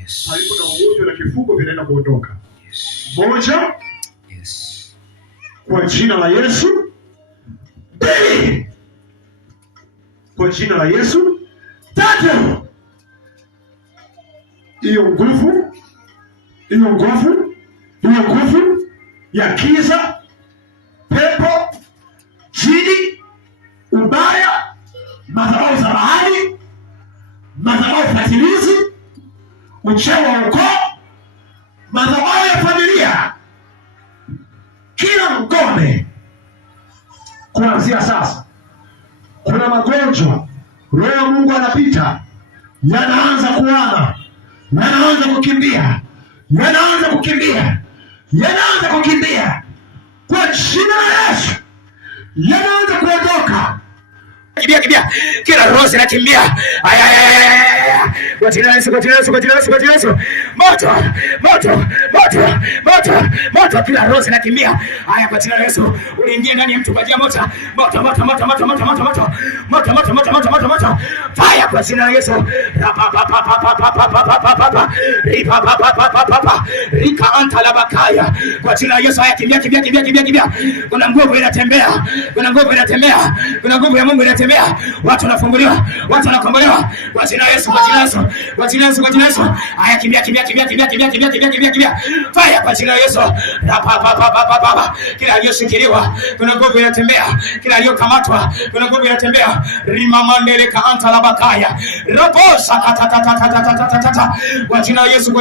Yes. Halipo na ugonjwa na kifungo vinaenda kuondoka. Yes. Moja. Yes. Kwa jina la Yesu. Mbili. Kwa jina la Yesu. Tatu. Hiyo nguvu ya kiza, pepo, jini, ubaya, madhabahu za bahari, madhabahu fatilizi, uchawi wa ukoo, madhabahu ya familia, kila mgome kuanzia sasa, kuna magonjwa roho ya Mungu anapita, yanaanza kuama, yanaanza kukimbia kwa jina la Yesu, yanaanza kuondoka. Kimbia kila roho zinakimbia. Kwa jina la Yesu. Moto kila roho zinakimbia. Haya, kwa jina la Yesu, uliingia ndani ya mtu kwa moto. Fire kwa jina la Yesu. Rika anta la bakaya. Kwa jina la Yesu, haya kimbia. Kuna nguvu inatembea. Kuna nguvu ya Mungu inatembea. Watu wanafunguliwa, watu wanakombolewa kwa jina la Yesu. Haya kimbia. Fire kwa jina la Yesu. Kila aliyoshikiliwa, kuna nguvu inatembea. Kila aliyokamatwa, kuna nguvu inatembea. Rimamandele kaanta la bakaya. Raposa kwa jina la Yesu.